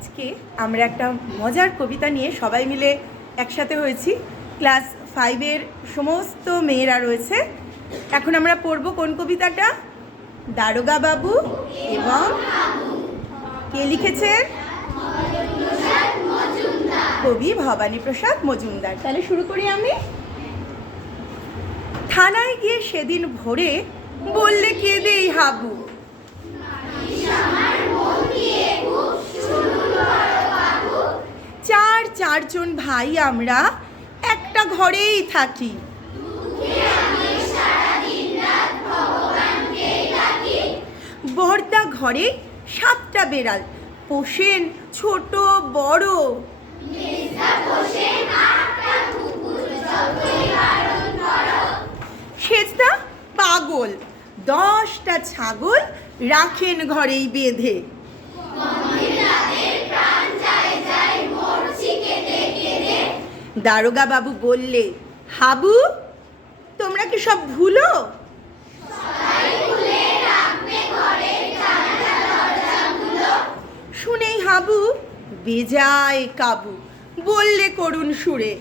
আজকে আমরা একটা মজার কবিতা নিয়ে সবাই মিলে একসাথে হয়েছি। ক্লাস 5-এর সমস্ত মেয়েরা রয়েছে। এখন আমরা পড়ব কোন কবিতাটা? দারোগা বাবু এবং কে লিখেছেন? কবি ভবানীপ্রসাদ মজুমদার। তাহলে শুরু করি আমি। থানায় গিয়ে সেদিন ভোরে বললে কেঁদেই হাবু, চারজন ভাই আমরা একটা ঘরেই থাকি। বড়দা ঘরে 7টা বেড়াল পোষেন, ছোট বড়। সেজদা পাগল 10টা ছাগল রাখেন ঘরেই বেঁধে। দারোগা বাবু বললে, হাবু তোমরা কি সব ভুলো? শুনেই হাবু বেজায় কাবু বললে করুণ সুরে,